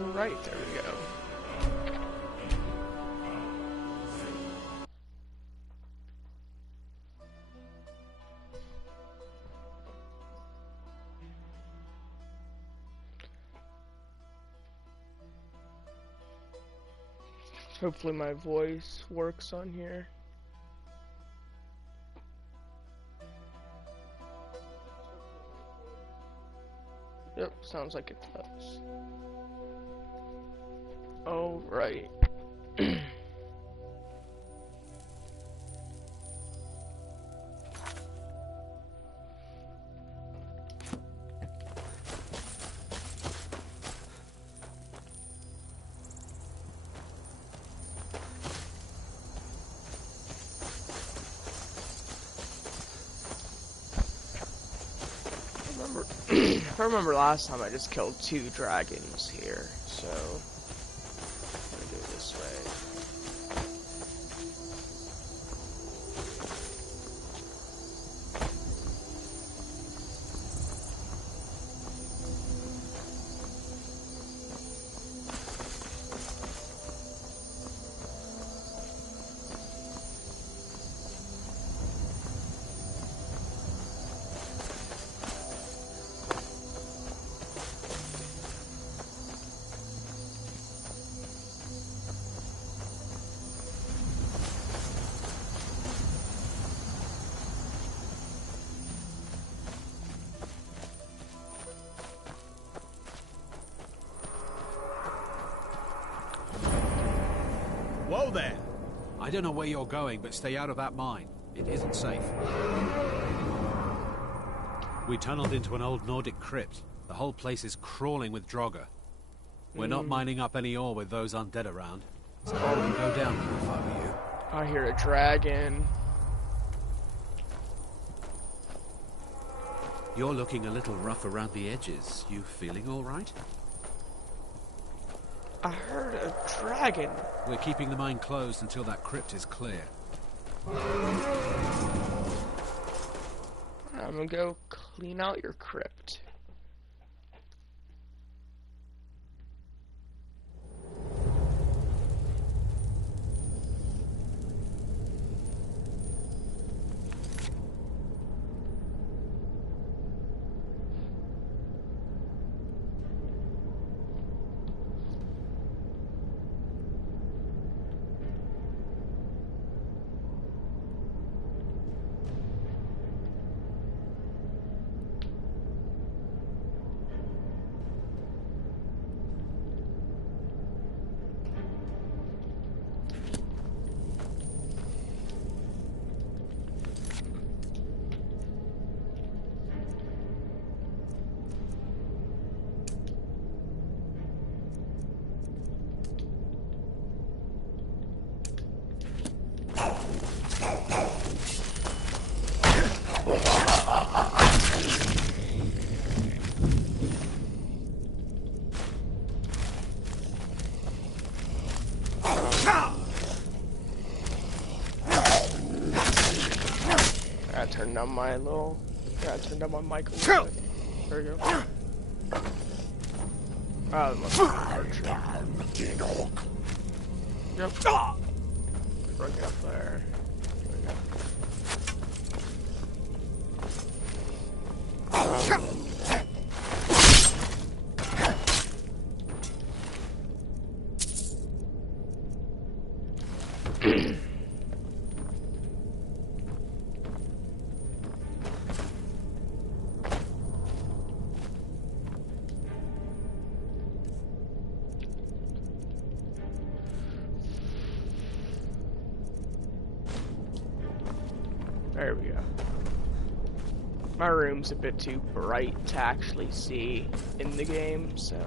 Alright, there we go. Hopefully my voice works on here. Yep, sounds like it does. Oh, right. I remember last time I just killed 2 dragons here, so I'm gonna do it this way. Whoa there! I don't know where you're going, but stay out of that mine. It isn't safe. We tunneled into an old Nordic crypt. The whole place is crawling with Draugr. We're not mining up any ore with those undead around, so I wouldn't go down there if I were you. I hear a dragon. You're looking a little rough around the edges. You feeling all right? I heard a dragon. We're keeping the mine closed until that crypt is clear. I'm gonna go clean out your crypt. I turned down my mic a little bit. There we go. Oh, it must be an archer. Yep. Bring it up there. There we go. There we go. My room's a bit too bright to actually see in the game, so...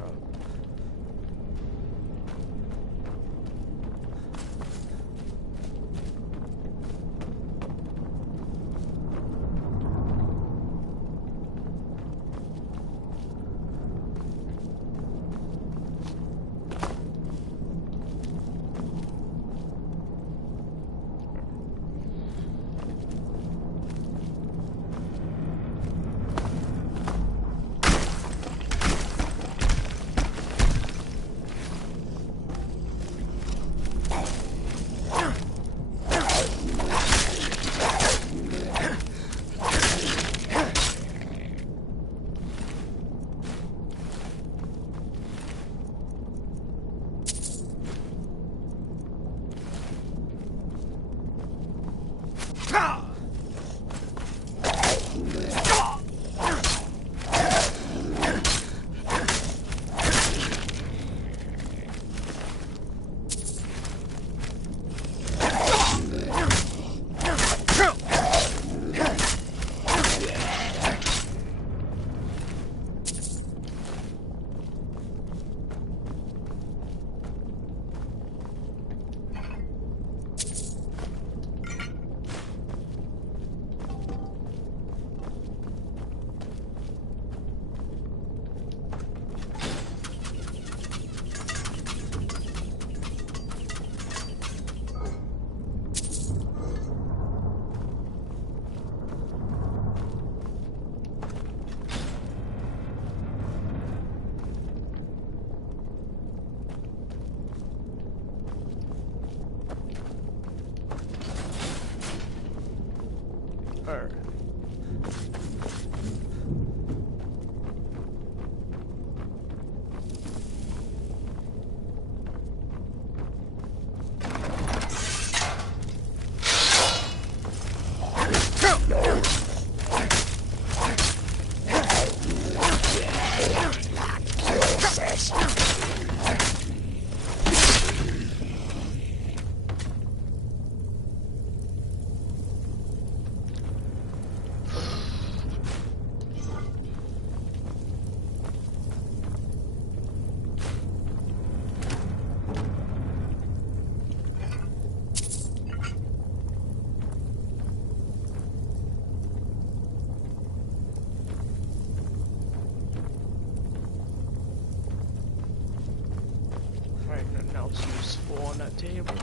else useful on that table.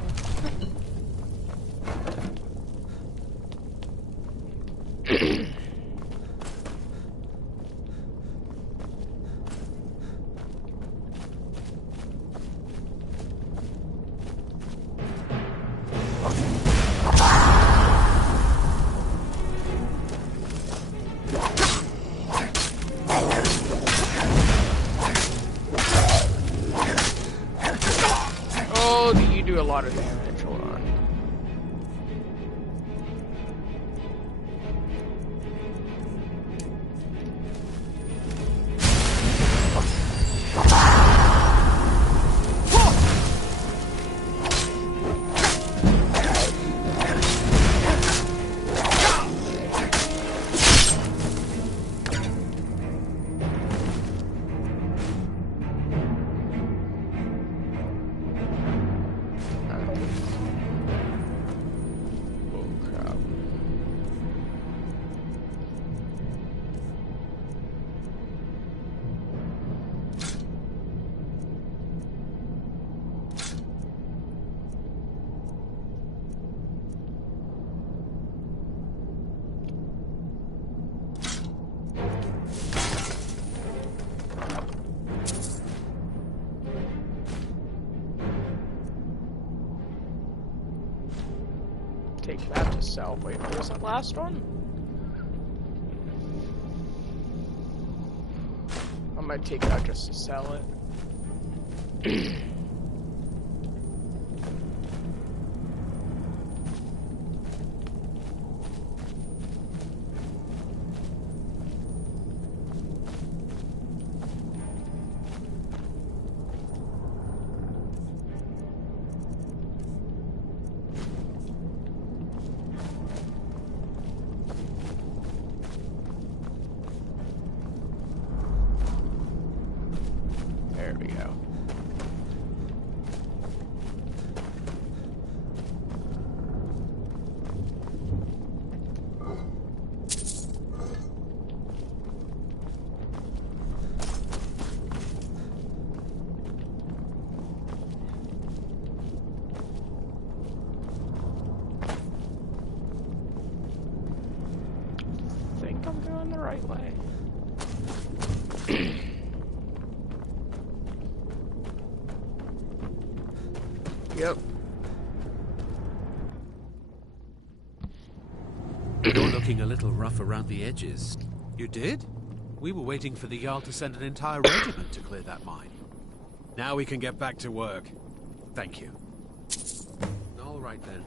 Oh, you do a lot of damage. Hold on. Take that to sell. Wait, what was that last one? I might take that just to sell it. There we go. I think I'm going the right way. Yep. You're looking a little rough around the edges. You did? We were waiting for the Jarl to send an entire regiment to clear that mine. Now we can get back to work. Thank you. All right then.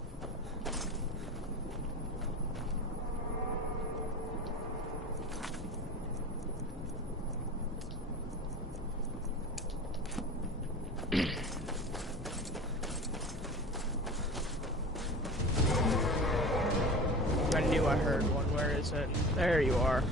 I knew I heard one. Where is it? There you are.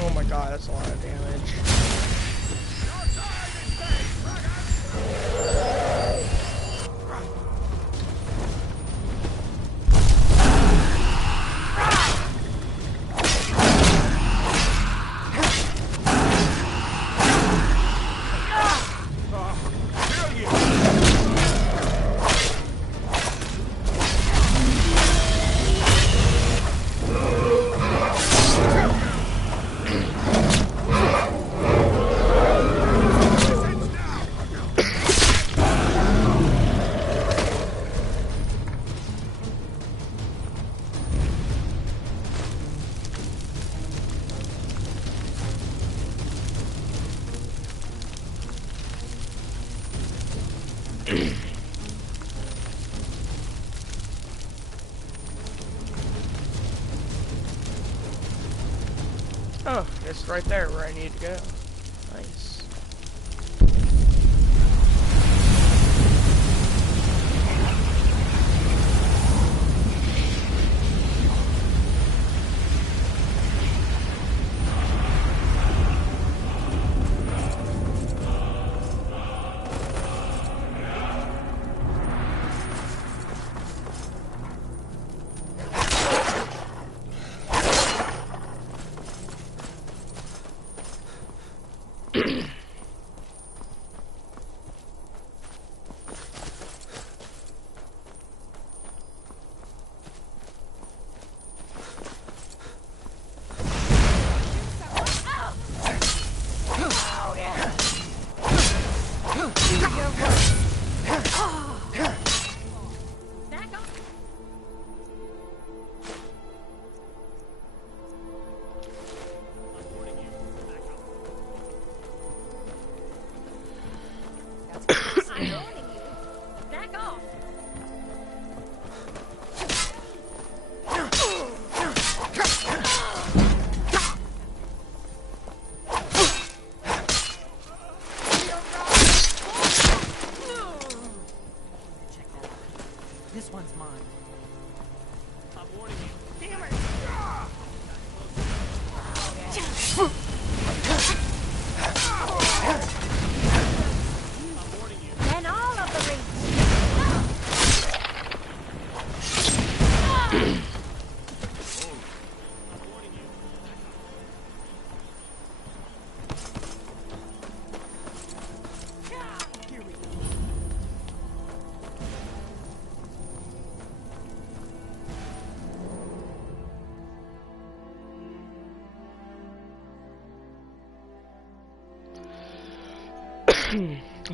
Oh my god, that's a lot of damage. Oh, it's right there where I need to go. Nice.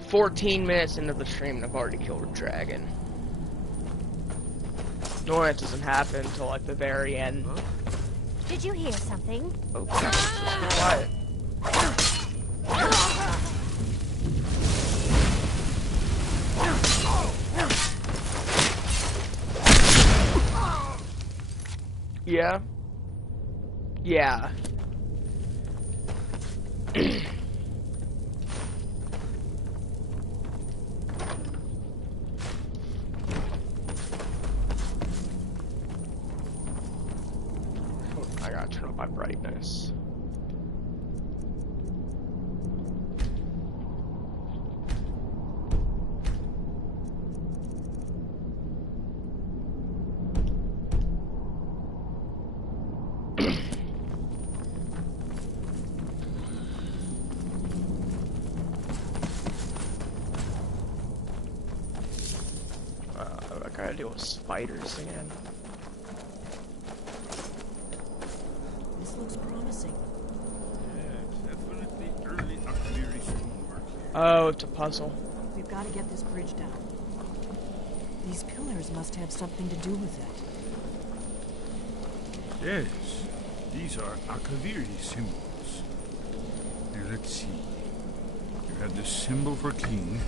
14 minutes into the stream and I've already killed a dragon. Normally it doesn't happen until like the very end. Did you hear something? Okay, just quiet. Yeah. Yeah. I gotta turn up my brightness. I gotta deal with spiders again. This looks promising. Yeah, definitely early Akmiri stonework here. Oh, it's a puzzle. We've got to get this bridge down. These pillars must have something to do with it. Yes, these are Akaviri symbols. Now let's see. You had the symbol for king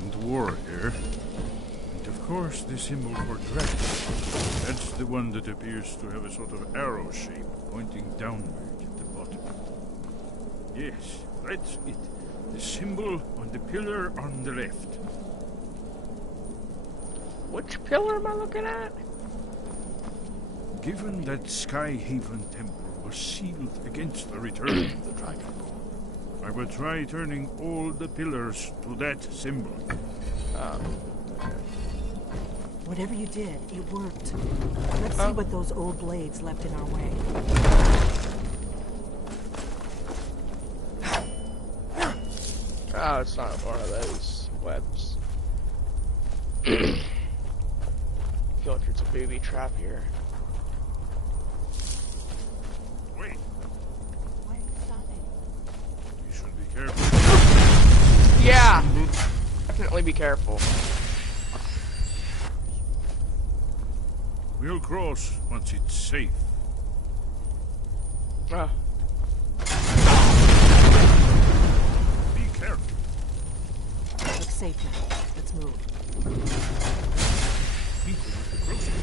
and warrior. And of course the symbol for dragon. That's the one that appears to have a sort of arrow shape pointing downward at the bottom. Yes, that's it. The symbol on the pillar on the left. Which pillar am I looking at? Given that Skyhaven Temple was sealed against the return of the dragon, I will try turning all the pillars to that symbol. Whatever you did, it worked. Let's see what those old blades left in our way. Oh, it's not one of those webs. I feel like there's a booby trap here. Wait, Why are you stopping? you should be careful. Yeah! Definitely be careful. We'll cross once it's safe. Oh. Be careful. Looks safe now. Let's move. People with the grocery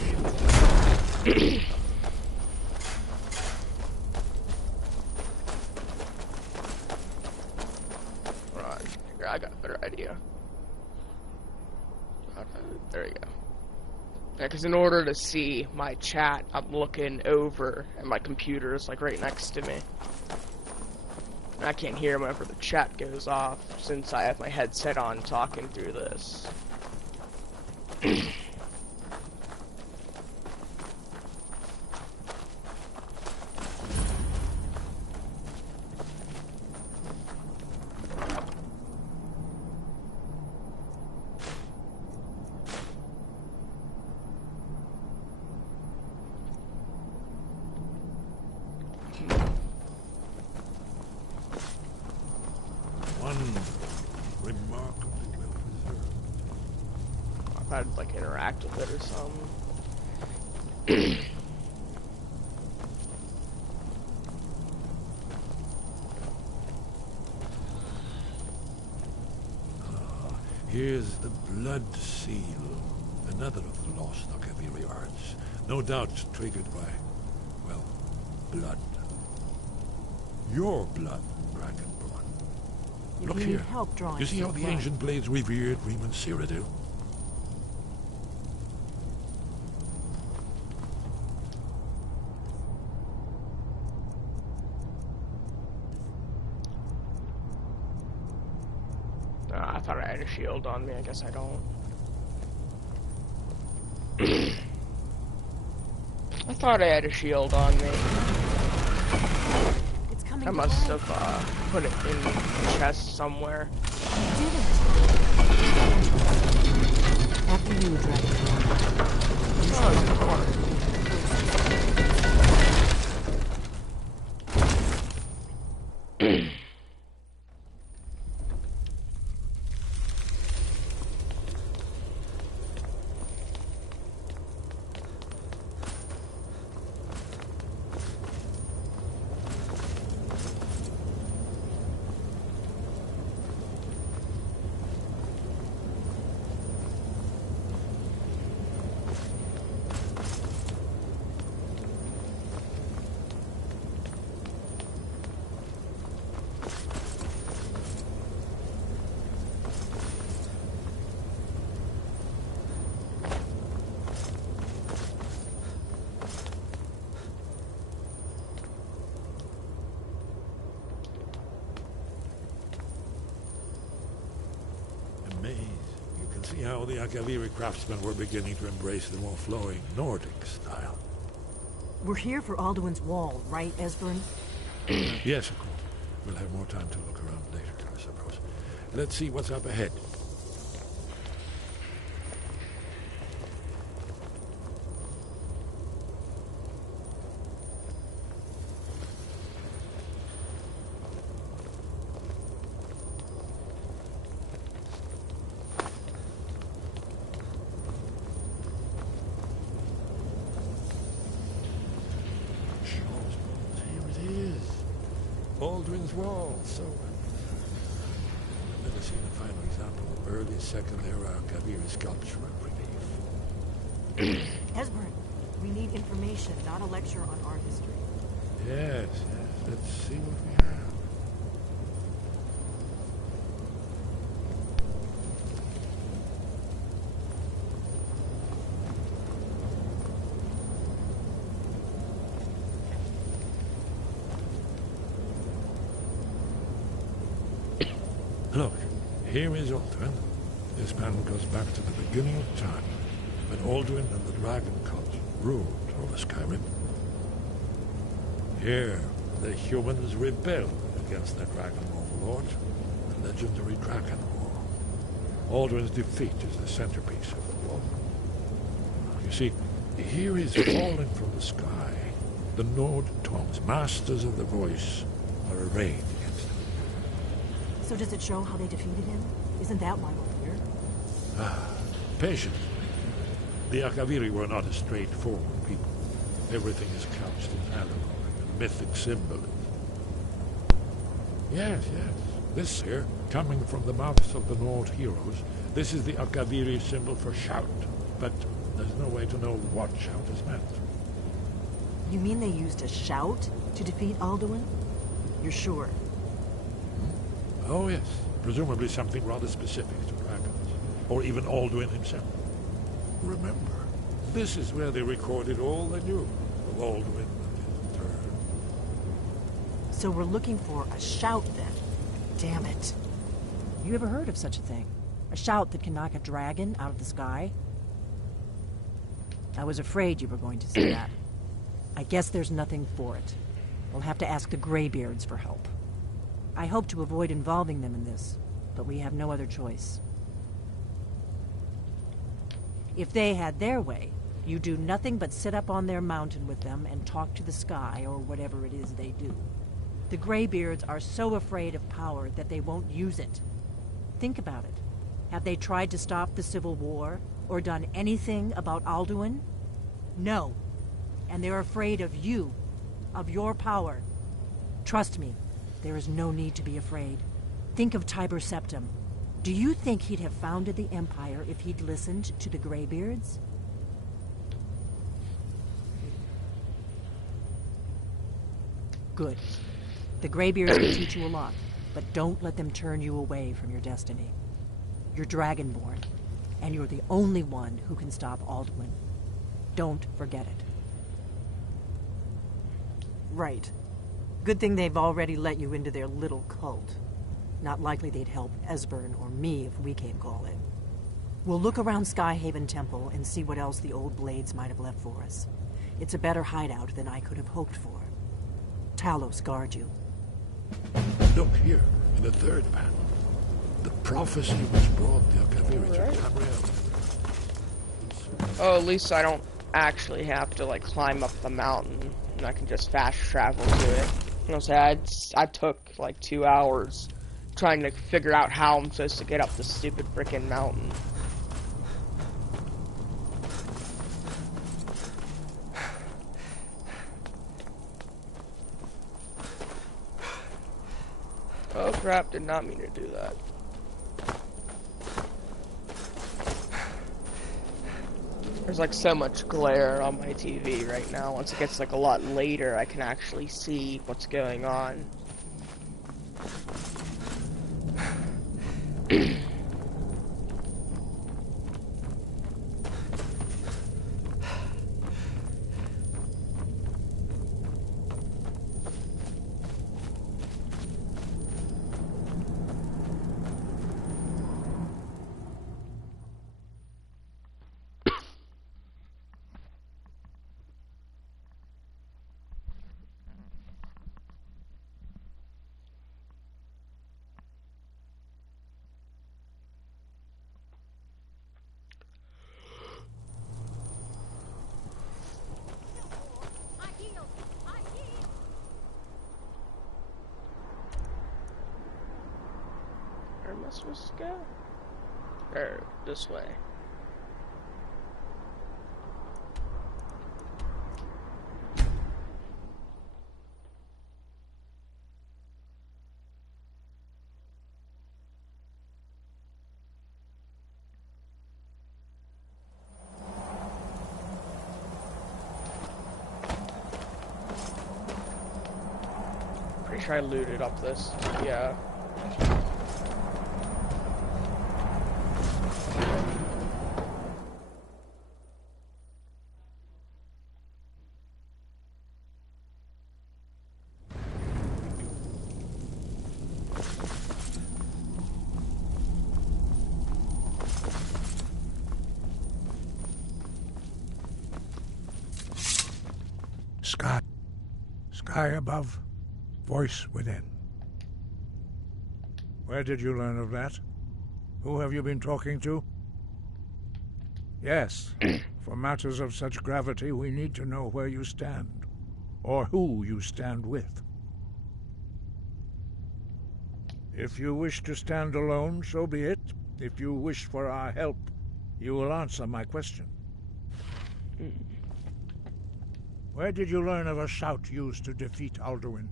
bin. Right. Here, I got a better idea. Okay, there you go. Yeah, because in order to see my chat, I'm looking over, and my computer is like right next to me. And I can't hear whenever the chat goes off, since I have my headset on talking through this. Remarkably well preserved. I'd like interact with it or something. Here's the blood seal, another of the lost Akaviri arts. No doubt triggered by, well, blood. Your blood, Dragonborn. If Look you here. need help drawing You see how some the blood. ancient blades revered Riemann Cyrodiil? I thought I had a shield on me. I guess I don't. I thought I had a shield on me. It's coming I to must life. have put it in the chest somewhere. You did it. After you, Dragonborn. Oh, it's in the corner. maze. You can see how the Akaviri craftsmen were beginning to embrace the more flowing Nordic style. We're here for Alduin's Wall, right, Esbern? Yes, of course. We'll have more time to look around later, I suppose. Let's see what's up ahead. Alduin's Wall, so... I've never seen a final example of early Second Era Kaviri sculpture and relief. Esbern, we need information, not a lecture on art history. Yes, yes. Let's see what we have. Look, here is Alduin. This panel goes back to the beginning of time, when Alduin and the Dragon Cult ruled over Skyrim. Here, the humans rebelled against their dragon overlord, the legendary Dragon War. Alduin's defeat is the centerpiece of the war. You see, here is falling from the sky. The Nord Toms, masters of the voice, are arrayed against him. So does it show how they defeated him? Isn't that why we're here? Patience. The Akaviri were not a straightforward people. Everything is couched in allegory and mythic symbolism. Yes, yes. This here, coming from the mouths of the Nord heroes, this is the Akaviri symbol for shout. But there's no way to know what shout is meant. You mean they used a shout to defeat Alduin? You're sure? Oh, yes. Presumably something rather specific to dragons. Or even Alduin himself. Remember, this is where they recorded all they knew of Alduin and his turn. So we're looking for a shout, then. Damn it. You ever heard of such a thing? A shout that can knock a dragon out of the sky? I was afraid you were going to say that. I guess there's nothing for it. We'll have to ask the Greybeards for help. I hope to avoid involving them in this, but we have no other choice. If they had their way, you do nothing but sit up on their mountain with them and talk to the sky or whatever it is they do. The Greybeards are so afraid of power that they won't use it. Think about it. Have they tried to stop the Civil War or done anything about Alduin? No. And they're afraid of you, of your power. Trust me, there is no need to be afraid. Think of Tiber Septim. Do you think he'd have founded the Empire if he'd listened to the Greybeards? Good. The Greybeards can teach you a lot, but don't let them turn you away from your destiny. You're Dragonborn, and you're the only one who can stop Alduin. Don't forget it. Right. Good thing they've already let you into their little cult. Not likely they'd help Esbern or me if we came calling. We'll look around Skyhaven Temple and see what else the old blades might have left for us. It's a better hideout than I could have hoped for. Talos guard you. Look here, in the third panel. The prophecy which brought the Akaviri to Tamriel. Oh, at least I don't actually have to, like, climb up the mountain. And I can just fast travel to it. You know, I took, like, 2 hours trying to figure out how I'm supposed to get up this stupid frickin' mountain. Oh crap, did not mean to do that. There's like so much glare on my TV right now. Once it gets like a lot later, I can actually see what's going on. am I supposed to go? Or this way? Pretty sure I looted up this. Yeah. Sky above, voice within. Where did you learn of that? Who have you been talking to? Yes, for matters of such gravity, we need to know where you stand, or who you stand with. If you wish to stand alone, so be it. If you wish for our help, you will answer my question. Where did you learn of a shout used to defeat Alduin?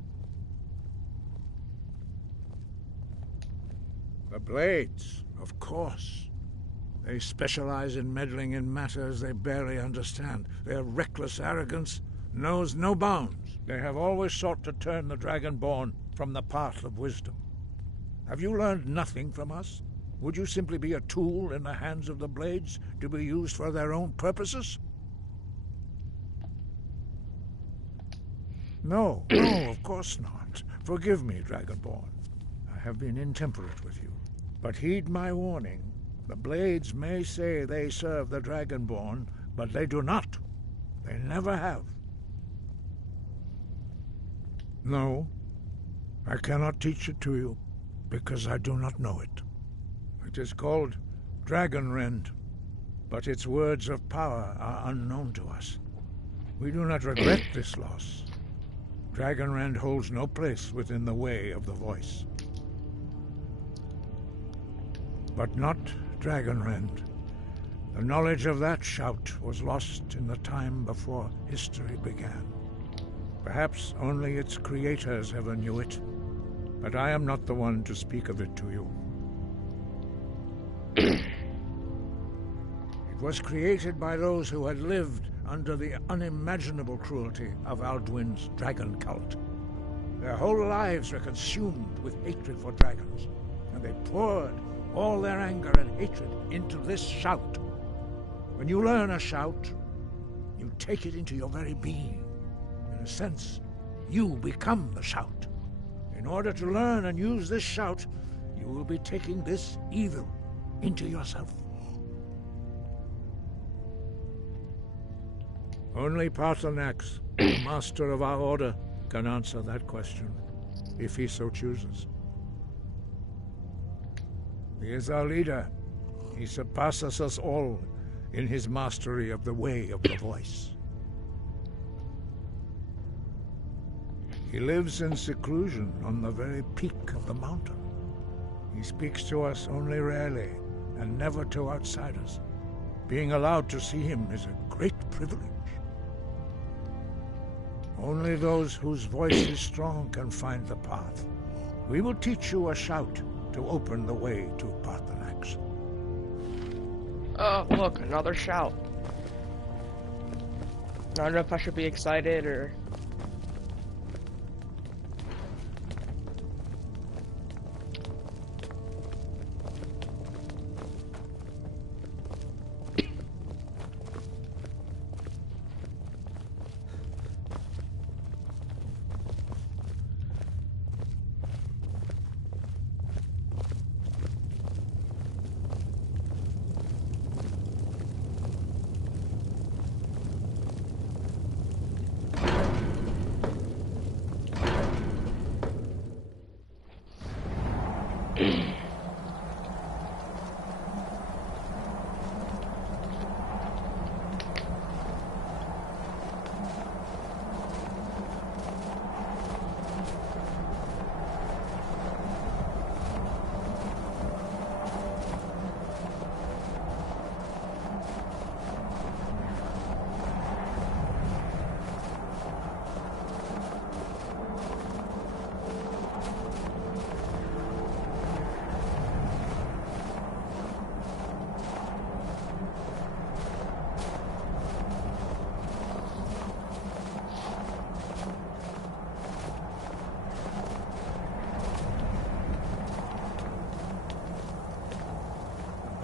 The Blades, of course. They specialize in meddling in matters they barely understand. Their reckless arrogance knows no bounds. They have always sought to turn the Dragonborn from the path of wisdom. Have you learned nothing from us? Would you simply be a tool in the hands of the Blades to be used for their own purposes? No, of course not. Forgive me, Dragonborn. I have been intemperate with you. But heed my warning. The Blades may say they serve the Dragonborn, but they do not. They never have. No, I cannot teach it to you, because I do not know it. It is called Dragonrend, but its words of power are unknown to us. We do not regret this loss. Dragonrend holds no place within the way of the voice. But not Dragonrend. The knowledge of that shout was lost in the time before history began. Perhaps only its creators ever knew it, but I am not the one to speak of it to you. It was created by those who had lived under the unimaginable cruelty of Alduin's dragon cult. Their whole lives were consumed with hatred for dragons, and they poured all their anger and hatred into this shout. When you learn a shout, you take it into your very being. In a sense, you become the shout. In order to learn and use this shout, you will be taking this evil into yourself. Only Paarthurnax, the master of our order, can answer that question, if he so chooses. He is our leader. He surpasses us all in his mastery of the way of the voice. He lives in seclusion on the very peak of the mountain. He speaks to us only rarely, and never to outsiders. Being allowed to see him is a great privilege. Only those whose voice is strong can find the path. We will teach you a shout to open the way to Paarthurnax. Oh, look, another shout. I don't know if I should be excited or...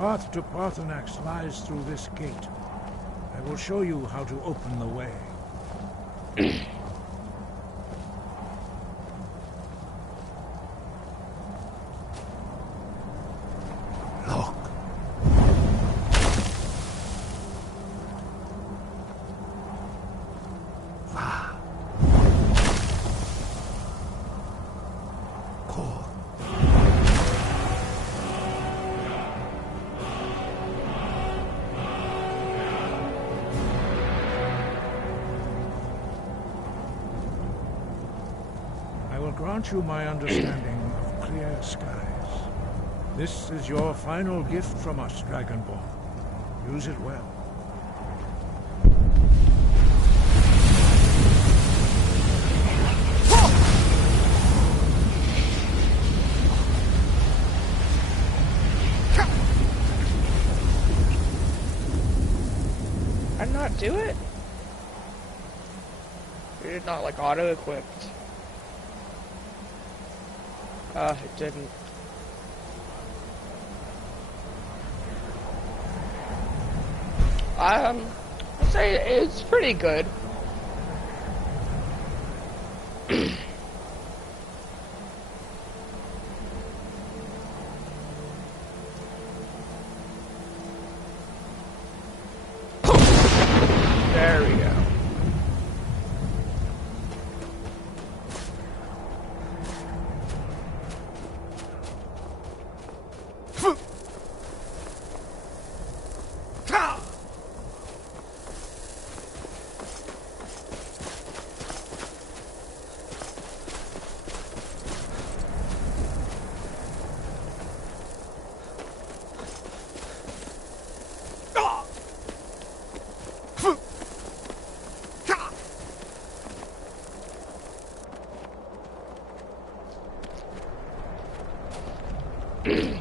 path to Parthenax lies through this gate. I will show you how to open the way. Look. Ah. Cool. I will grant you my understanding of clear skies. This is your final gift from us, Dragonborn. Use it well. Did I not do it? Did it not like auto-equipped? It didn't. I'd say it's pretty good. There we go.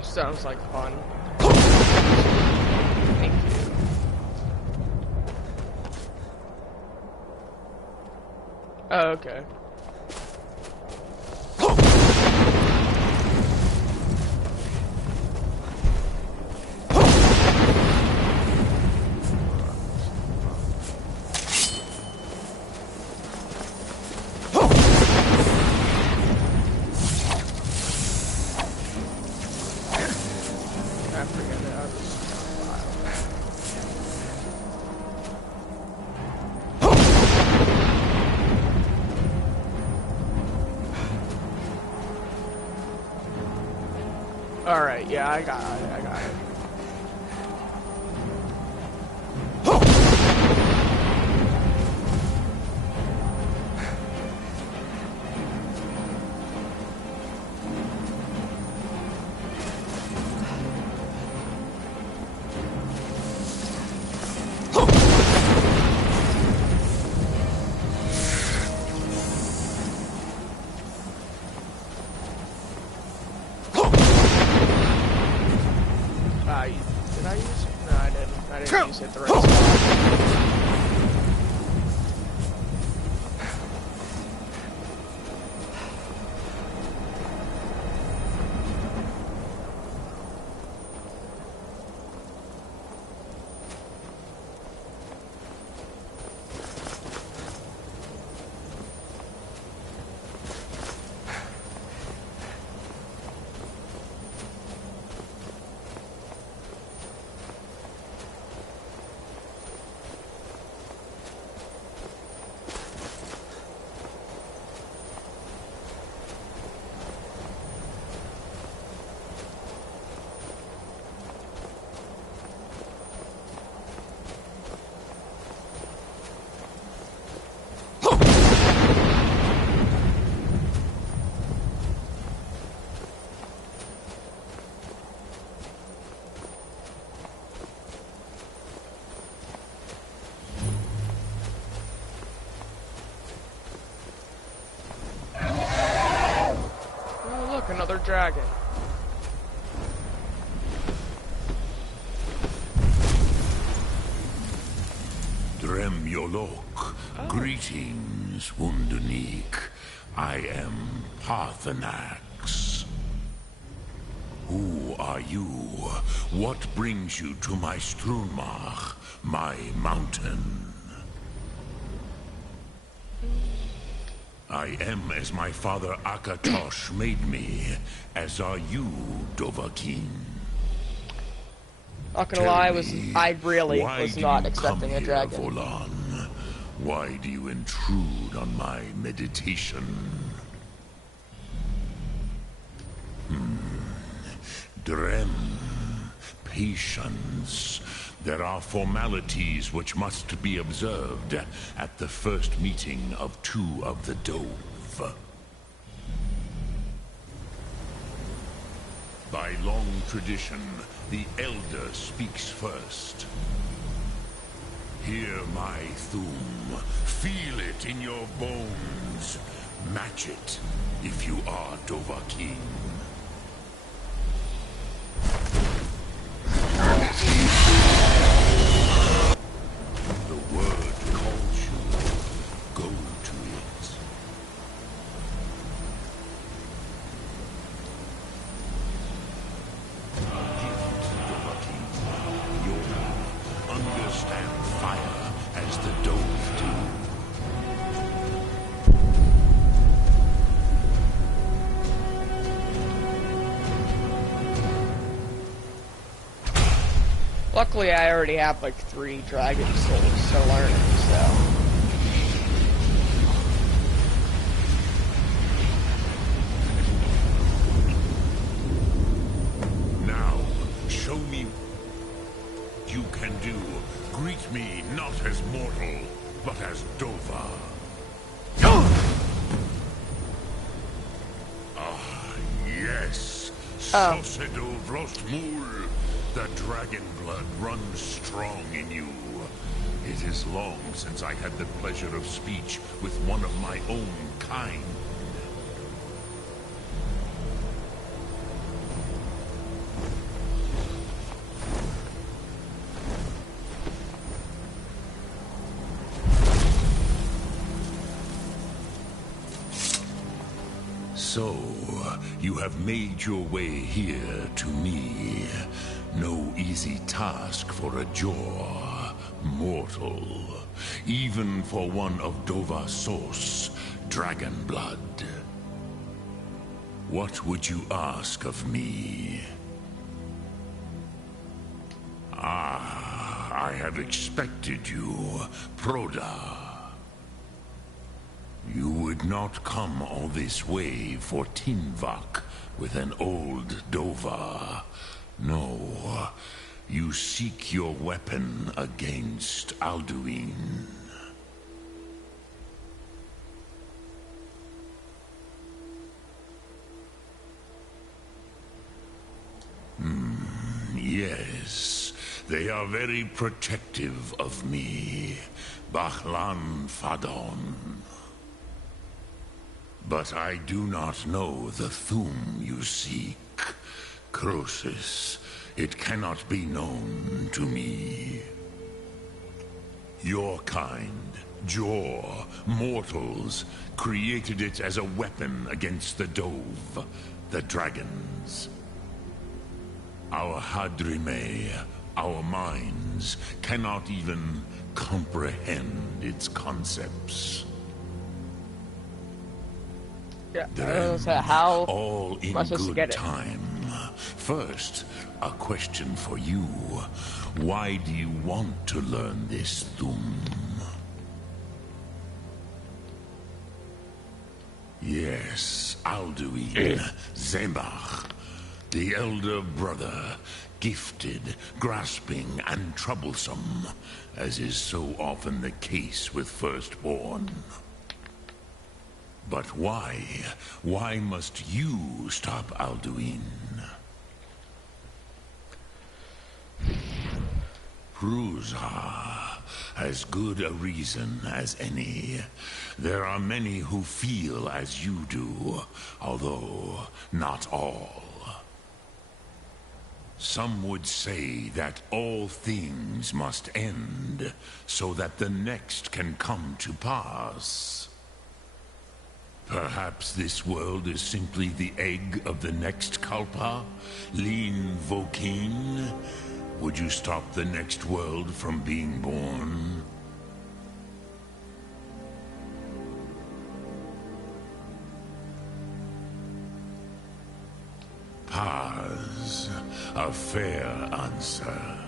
Sounds like fun. Thank you. Oh, okay. Alright, yeah, I got it. Did I use it? No, I didn't. I didn't use it the right spot. Another dragon. Dremyolok. Greetings, Wundunik. I am Parthenax. Who are you? What brings you to my Strunmach, my mountain? I am as my father Akatosh made me, as are you, Dovahkiin. Not gonna lie, I really why was do not you expecting come a here, dragon. Volan? Why do you intrude on my meditation? Drem, patience. There are formalities which must be observed at the first meeting of two of the Dove. By long tradition, the Elder speaks first. Hear my Thum. Feel it in your bones. Match it if you are Dovahkiin. The word calls you. Go to it. Gift, Dovahkiin. Yoda, understand fire as the Dove do. Luckily, I already have like 3 dragon souls to learn, so. Now, show me what you can do. Greet me not as mortal, but as Dova. Ah, yes. Sosedo Vrostmul. The dragon blood runs strong in you. It is long since I had the pleasure of speech with one of my own kind. So, you have made your way here to me. No easy task for a Jor, mortal. Even for one of Dova Sos, dragon blood. What would you ask of me? Ah, I have expected you, Proda. You would not come all this way for Tinvak with an old Dova. No, you seek your weapon against Alduin. Yes, they are very protective of me, Bahlan Fadon. But I do not know the Thum you seek. Croesus, it cannot be known to me. Your kind, Jor, mortals, created it as a weapon against the Dove, the dragons. Our Hadrime, our minds, cannot even comprehend its concepts. Yeah, I don't know how all in am I supposed to get good it? time. First, a question for you. Why do you want to learn this Thum? Yes, Alduin, Zembach, the elder brother, gifted, grasping, and troublesome, as is so often the case with firstborn. But why? Why must you stop Alduin? Prusa, as good a reason as any. There are many who feel as you do, although not all. Some would say that all things must end, so that the next can come to pass. Perhaps this world is simply the egg of the next Kalpa? Lean Vokin? Would you stop the next world from being born? Paz, a fair answer.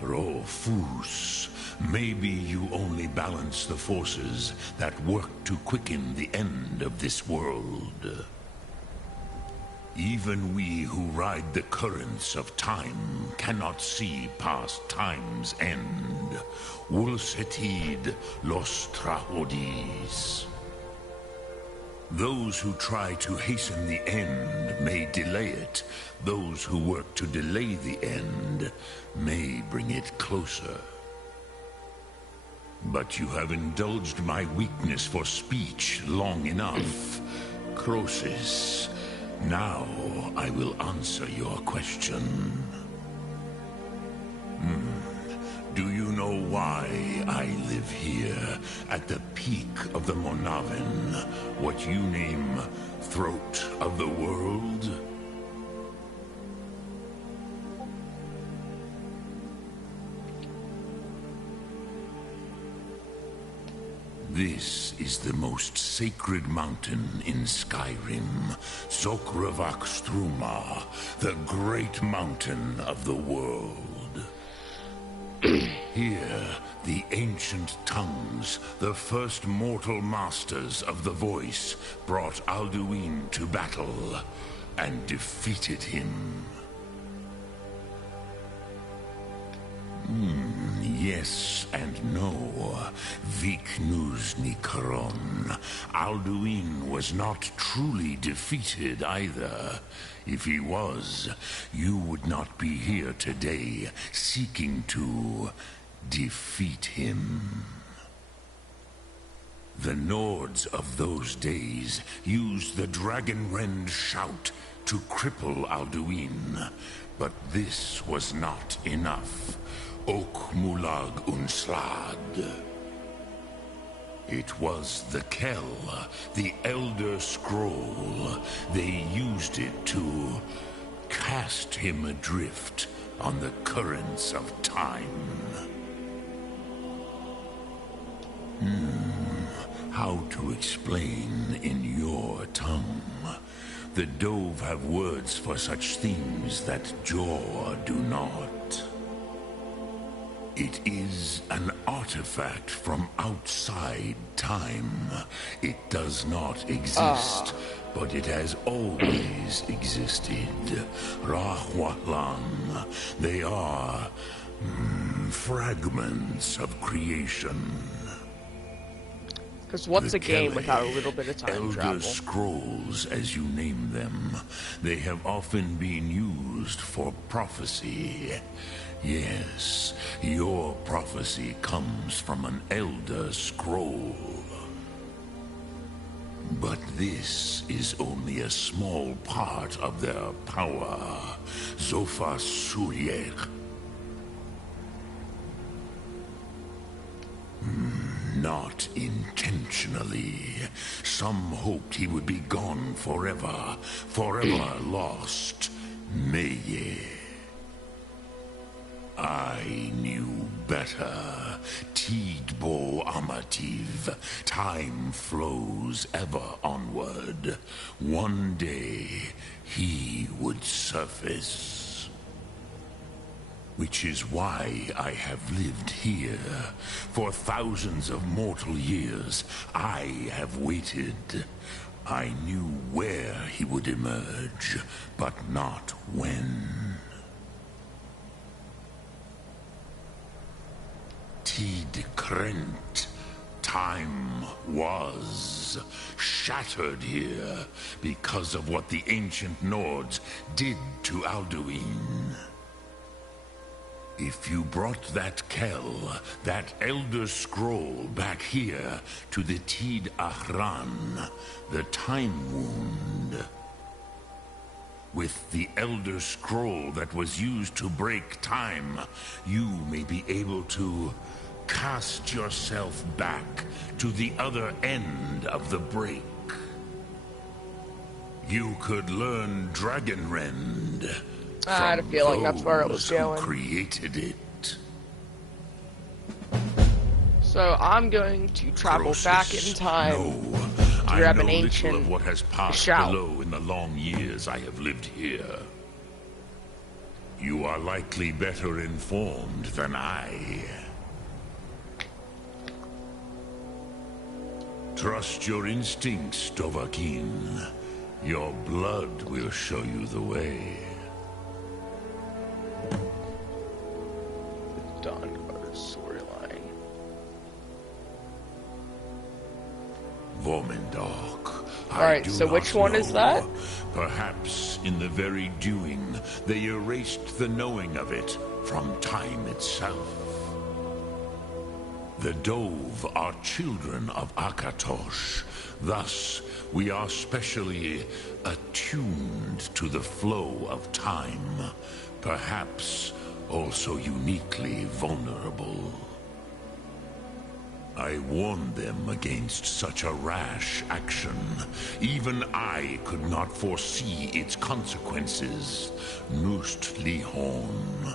Rofus, maybe you only balance the forces that work to quicken the end of this world. Even we who ride the currents of time cannot see past time's end. Wulsetid los trahodis. Those who try to hasten the end may delay it. Those who work to delay the end may bring it closer. But you have indulged my weakness for speech long enough. Croesus, now I will answer your question. Do you know why I live here, at the peak of the Monavin, what you name throat of the world? This is the most sacred mountain in Skyrim, Zokravak Struma, the great mountain of the world. Here, the ancient tongues, the first mortal masters of the voice, brought Alduin to battle and defeated him. Yes and no. Viknus Nikron. Alduin was not truly defeated either. If he was, you would not be here today seeking to defeat him. The Nords of those days used the Dragonrend shout to cripple Alduin, but this was not enough. Ok Mulag Unslad. It was the Kell, the Elder Scroll. They used it to cast him adrift on the currents of time. How to explain in your tongue? The Dove have words for such things that Jor do not. It is an artifact from outside time. It does not exist, but it has always existed. Rahwatlan. They are fragments of creation. Because what's The a game Kele, without a little bit of time Elder travel? Scrolls, as you name them, they have often been used for prophecy. Yes, your prophecy comes from an Elder Scroll. But this is only a small part of their power. Zofa Suryek. Not intentionally. Some hoped he would be gone forever. Forever lost. Meye. I knew better. Tidbo Amativ. Time flows ever onward. One day, he would surface. Which is why I have lived here. For thousands of mortal years, I have waited. I knew where he would emerge, but not when. Tid Krent. Time was shattered here because of what the ancient Nords did to Alduin. If you brought that Kell, that Elder Scroll, back here to the Tid Ahran, the Time Wound, with the Elder Scroll that was used to break time, you may be able to Cast yourself back to the other end of the break. You could learn Dragonrend I had a from feeling that's where it was those who going. created it. So I'm going to travel back in time No, to I grab know an little ancient of what has passed SHAL. below in the long years I have lived here. You are likely better informed than I. Trust your instincts, Dovahkiin. Your blood will show you the way. Dawn Guard storyline. Vormendok. Alright, so which one is that? Perhaps in the very doing, they erased the knowing of it from time itself. The Dove are children of Akatosh. Thus, we are specially attuned to the flow of time. Perhaps also uniquely vulnerable. I warned them against such a rash action. Even I could not foresee its consequences. Nust Lihon,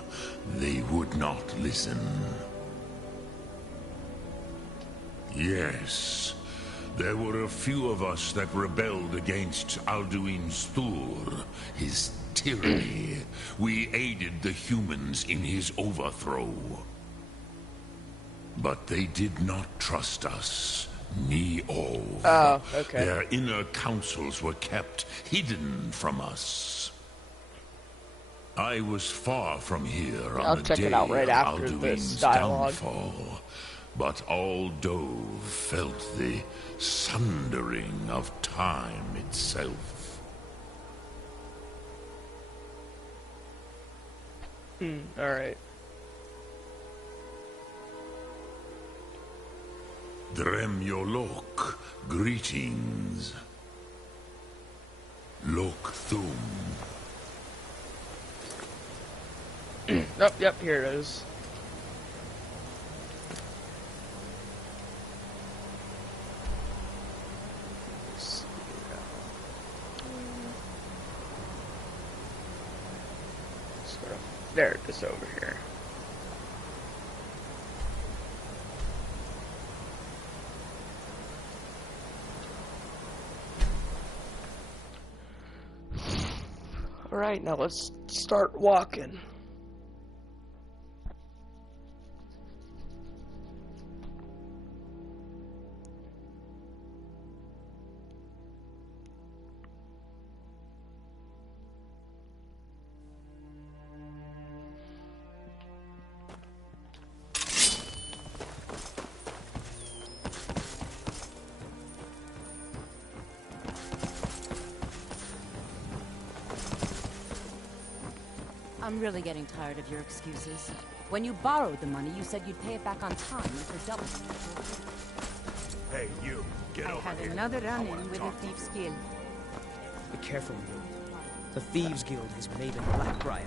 they would not listen. Yes, there were a few of us that rebelled against Alduin Stur, his tyranny. We aided the humans in his overthrow. But they did not trust us, Ni-Ov. Oh, okay. Their inner counsels were kept hidden from us. I was far from here I'll on the check day it out right of after this Alduin's dialogue. downfall. But all Dove felt the sundering of time itself. Alright. Dremyolok, greetings. Lok Thum. Oh, yep, here it is. There it is over here. Alright, now let's start walking. I'm really getting tired of your excuses. When you borrowed the money, you said you'd pay it back on time for double. Hey, you, get I over had here. another I run-in wanna with a talk to you. thief's guild. Be careful, you. The Thieves Guild has Maven Blackbriar.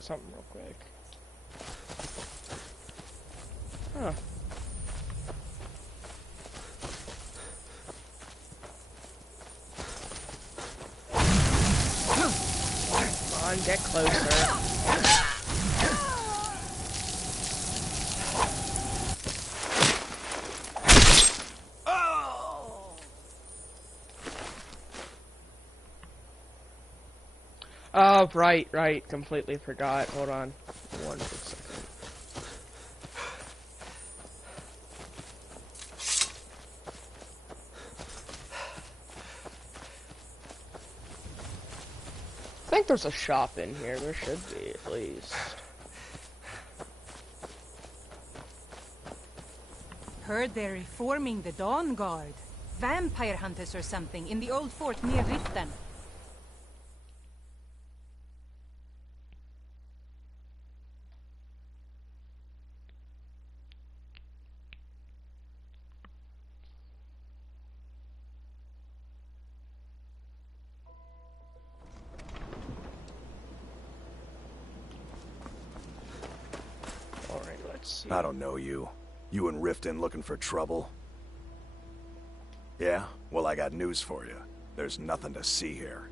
Something real quick. Huh. Come on, get closer. Oh, right. Completely forgot. Hold on. One quick second. think there's a shop in here. There should be, at least. Heard they're reforming the Dawn Guard. Vampire hunters or something in the old fort near Riften. Alright, let's see. I don't know you. You and Riften looking for trouble? Yeah? Well, I got news for you. There's nothing to see here.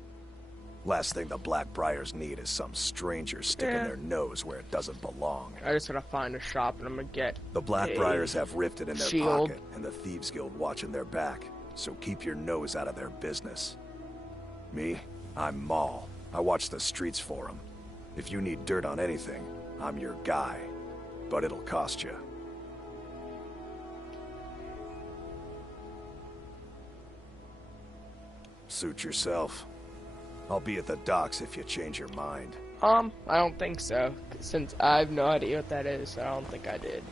Last thing the Blackbriars need is some stranger sticking their nose where it doesn't belong. I just gotta find a shop and I'm gonna get the Blackbriars have Riften in their shield. pocket and the Thieves Guild watching their back, so keep your nose out of their business. Me? I'm Maul. I watch the streets for them. If you need dirt on anything, I'm your guy. But it'll cost you. Suit yourself. I'll be at the docks if you change your mind. I don't think so. Since I have no idea what that is, so I don't think I did.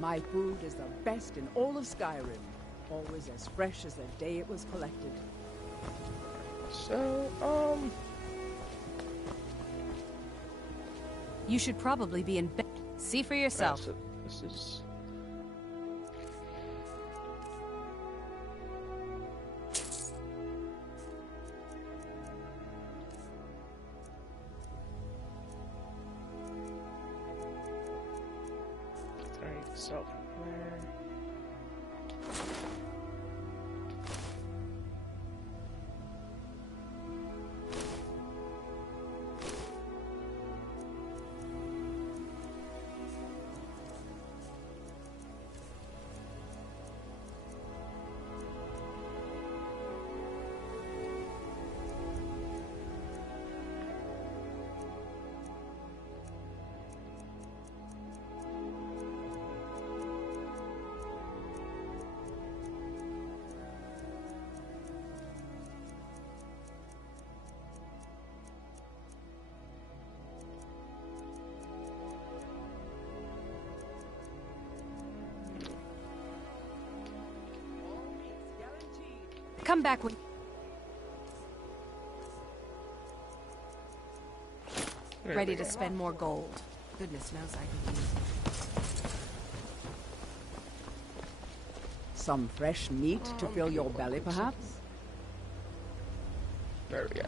My food is the best in all of Skyrim. Always as fresh as the day it was collected. So, You should probably be in bed. See for yourself. So this is... Alright, so where... Come back when... Ready to spend more gold. Goodness knows I could use it. Some fresh meat to fill your belly, perhaps? There we go.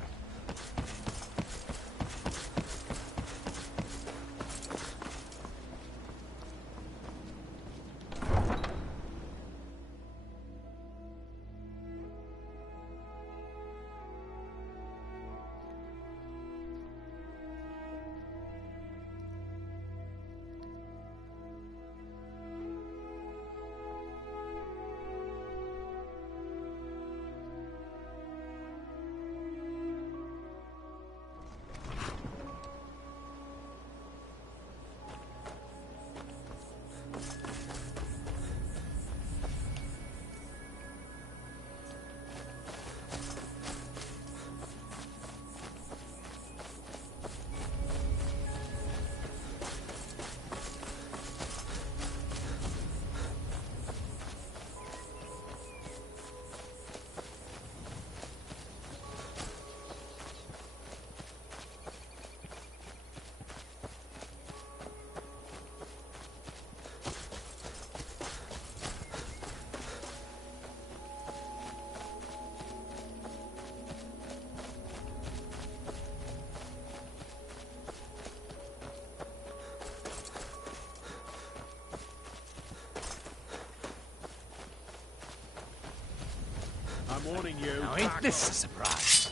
I'm warning you. Now ain't this a surprise?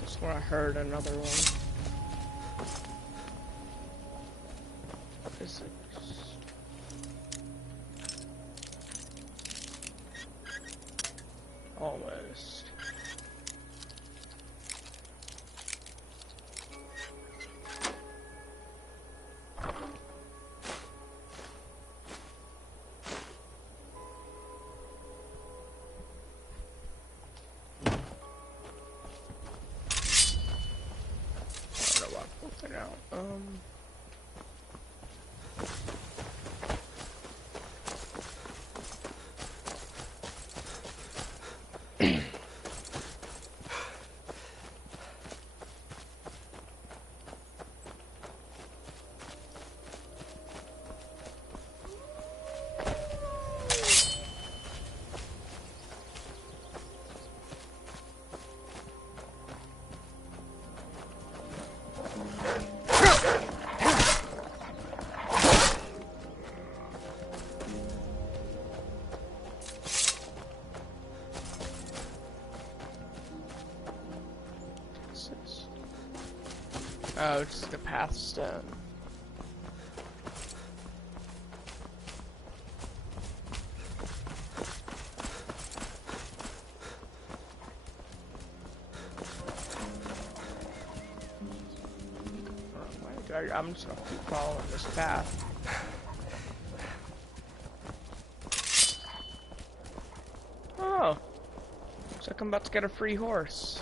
Just when I heard another one. Is it... Almost. Oh, it's the path stone. I'm just gonna keep following this path. Oh, looks like I'm about to get a free horse.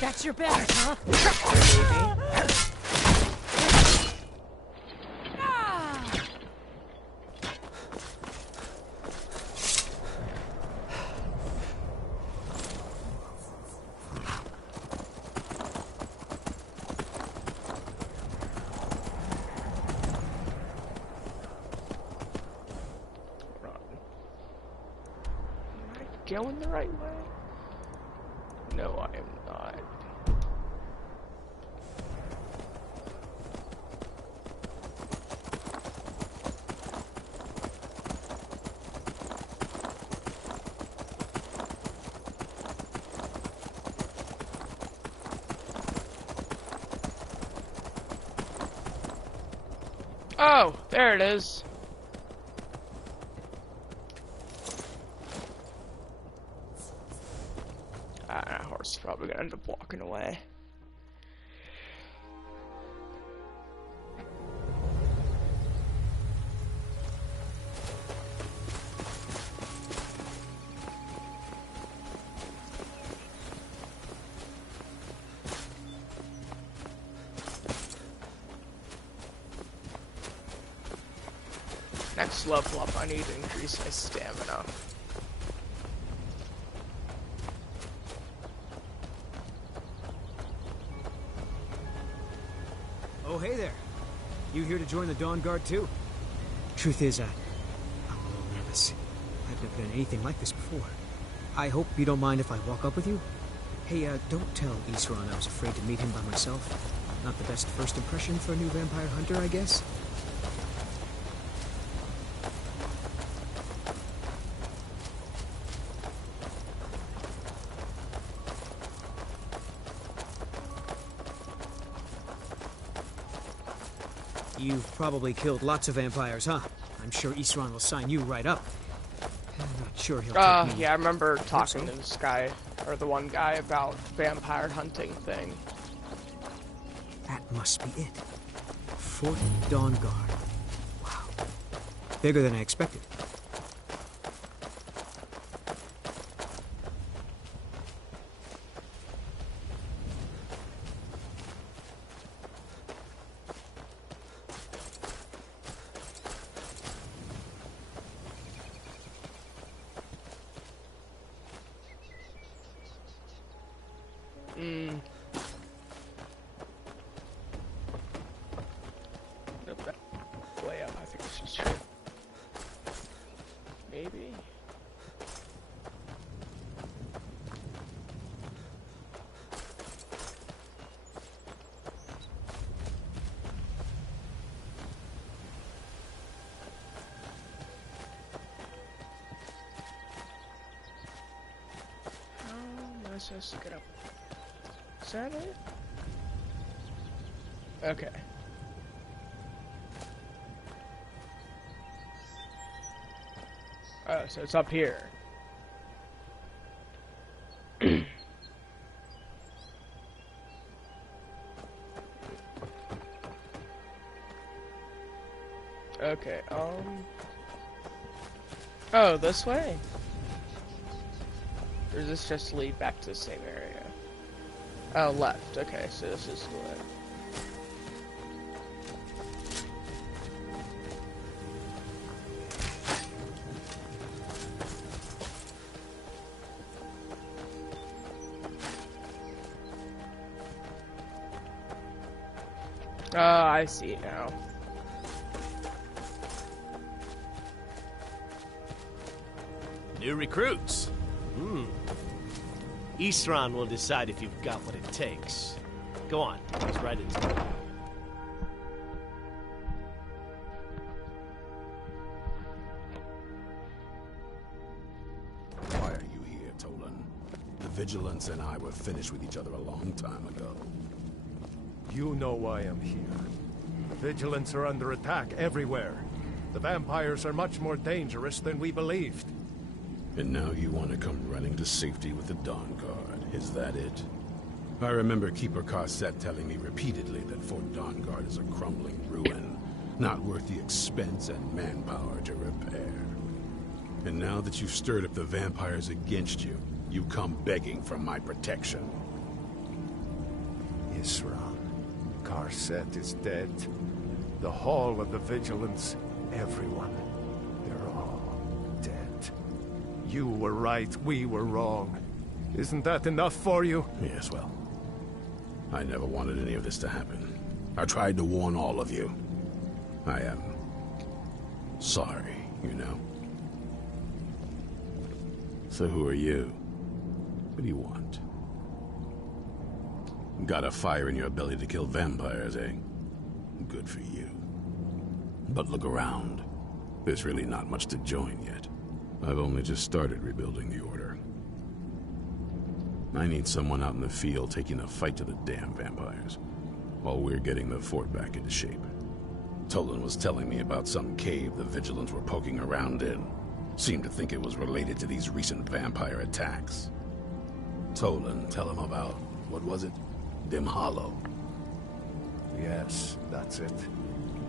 That's your best, huh? Going the right way? No, I am not. Oh, there it is. That horse is probably gonna end up walking away. Next level up, I need to increase my stamina. Oh, hey there. You here to join the Dawn Guard, too? Truth is, I'm a little nervous. I've never done anything like this before. I hope you don't mind if I walk up with you? Hey, don't tell Isran I was afraid to meet him by myself. Not the best first impression for a new vampire hunter, I guess? You've probably killed lots of vampires, huh? I'm sure Isran will sign you right up. I'm not sure he'll take me. Yeah, I remember talking to this guy, or the one guy, about vampire hunting thing. That must be it. Fort Dawn Guard. Wow. Bigger than I expected. Nope, that way up. I think this is true. Maybe. How am I supposed to get up? Is that it? Okay. Oh, so it's up here. Okay, oh, this way? Or does this just lead back to the same area? Oh, left. Okay, so this is the way. I see it now. New recruits. Isran will decide if you've got what it takes. Go on, let's right into it. Why are you here, Tolan? The Vigilance and I were finished with each other a long time ago. You know why I'm here. Vigilants are under attack everywhere. The vampires are much more dangerous than we believed. And now you want to come running to safety with the Dawn Guard. Is that it? I remember Keeper Carset telling me repeatedly that Fort Dawn Guard is a crumbling ruin, not worth the expense and manpower to repair. And now that you've stirred up the vampires against you, you come begging for my protection. Isran, Carset is dead. The Hall of the Vigilance, everyone, they're all dead. You were right, we were wrong. Isn't that enough for you? Yes, well, I never wanted any of this to happen. I tried to warn all of you. I am sorry, you know. So who are you? What do you want? Got a fire in your belly to kill vampires, eh? Good for you. But look around. There's really not much to join yet. I've only just started rebuilding the Order. I need someone out in the field taking a fight to the damn vampires, while we're getting the fort back into shape. Tolan was telling me about some cave the Vigilants were poking around in. Seemed to think it was related to these recent vampire attacks. Tolan, tell him about, what was it? Dim Hollow. Yes, that's it.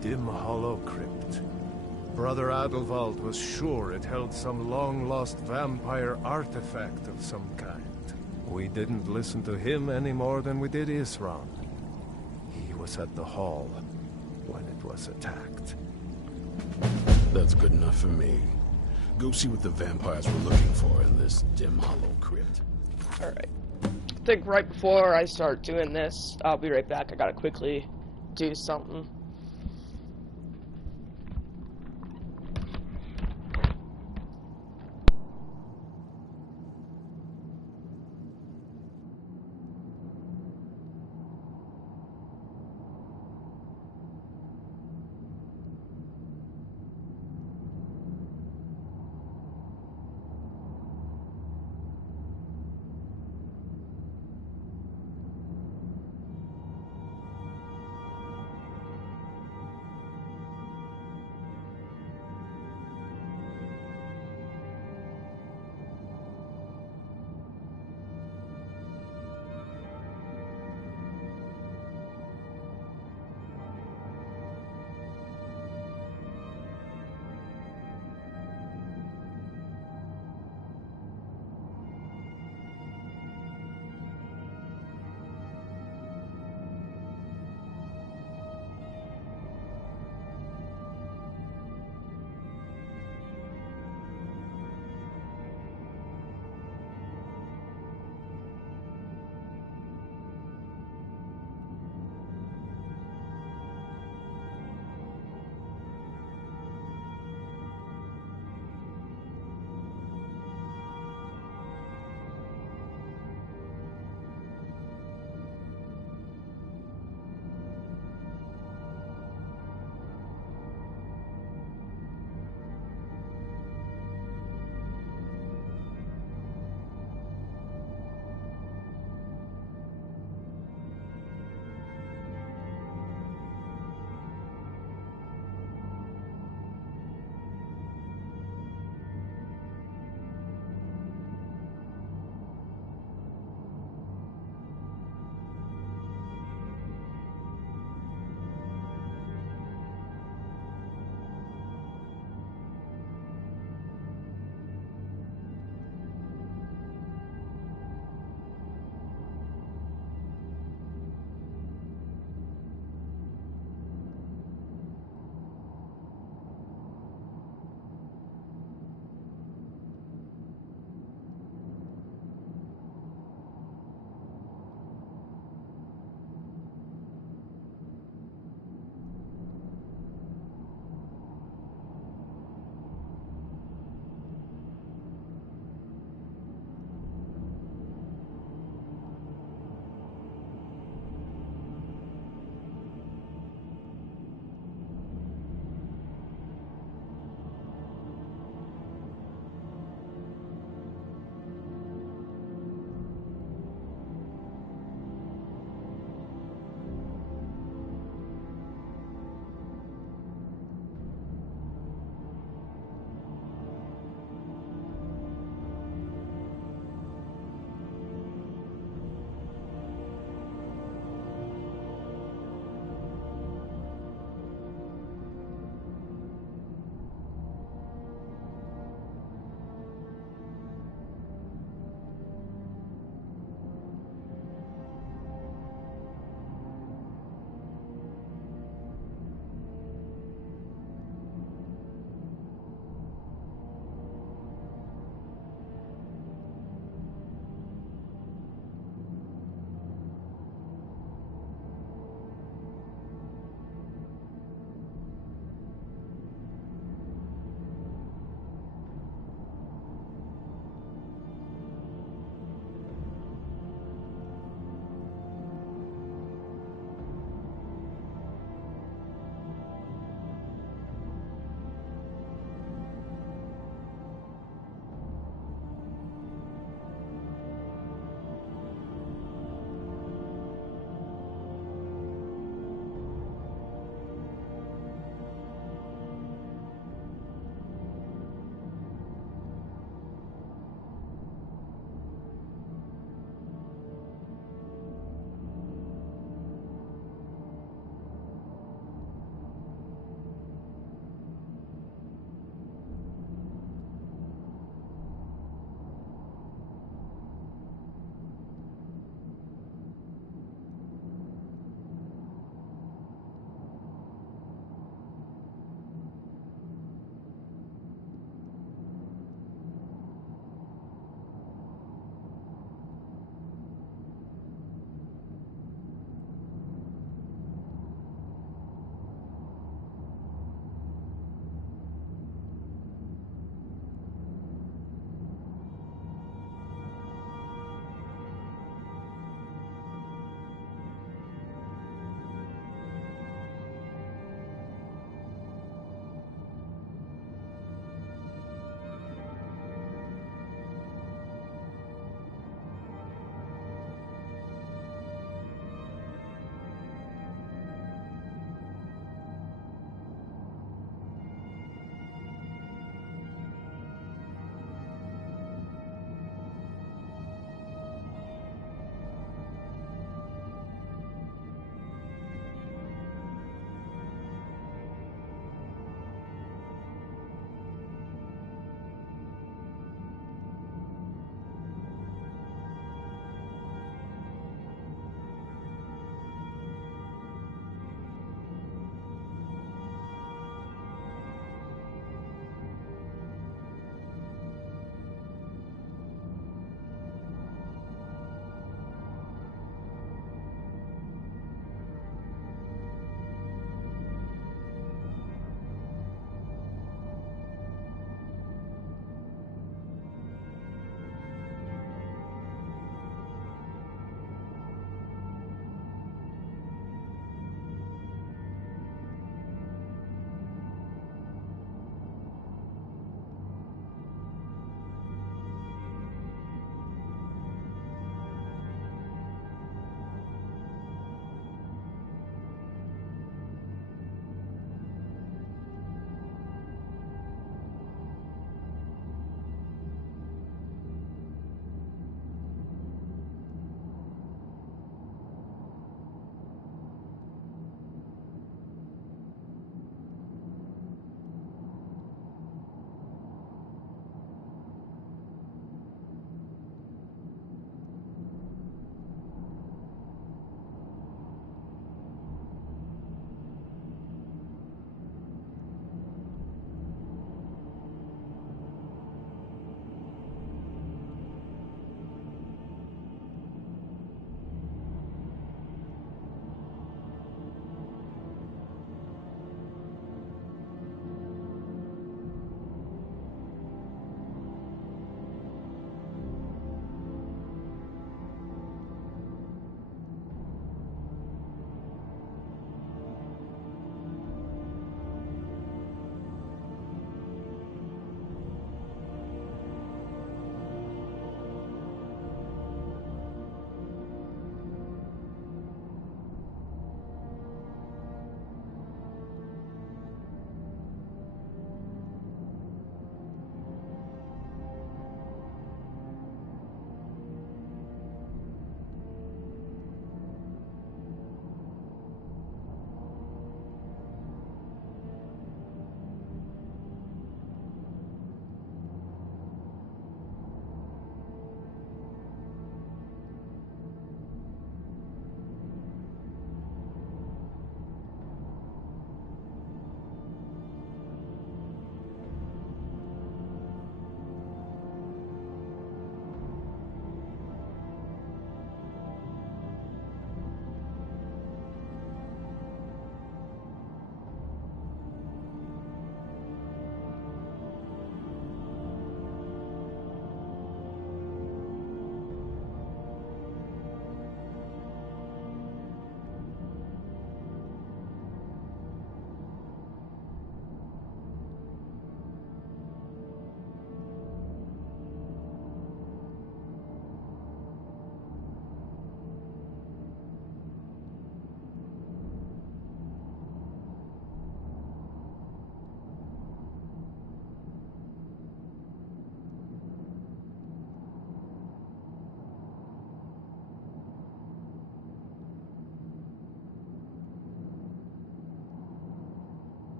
Dim Hollow Crypt. Brother Adelwald was sure it held some long-lost vampire artifact of some kind. We didn't listen to him any more than we did Isran. He was at the hall when it was attacked. That's good enough for me. Go see what the vampires were looking for in this Dim Hollow Crypt. Alright. I think right before I start doing this, I'll be right back. I gotta quickly do something.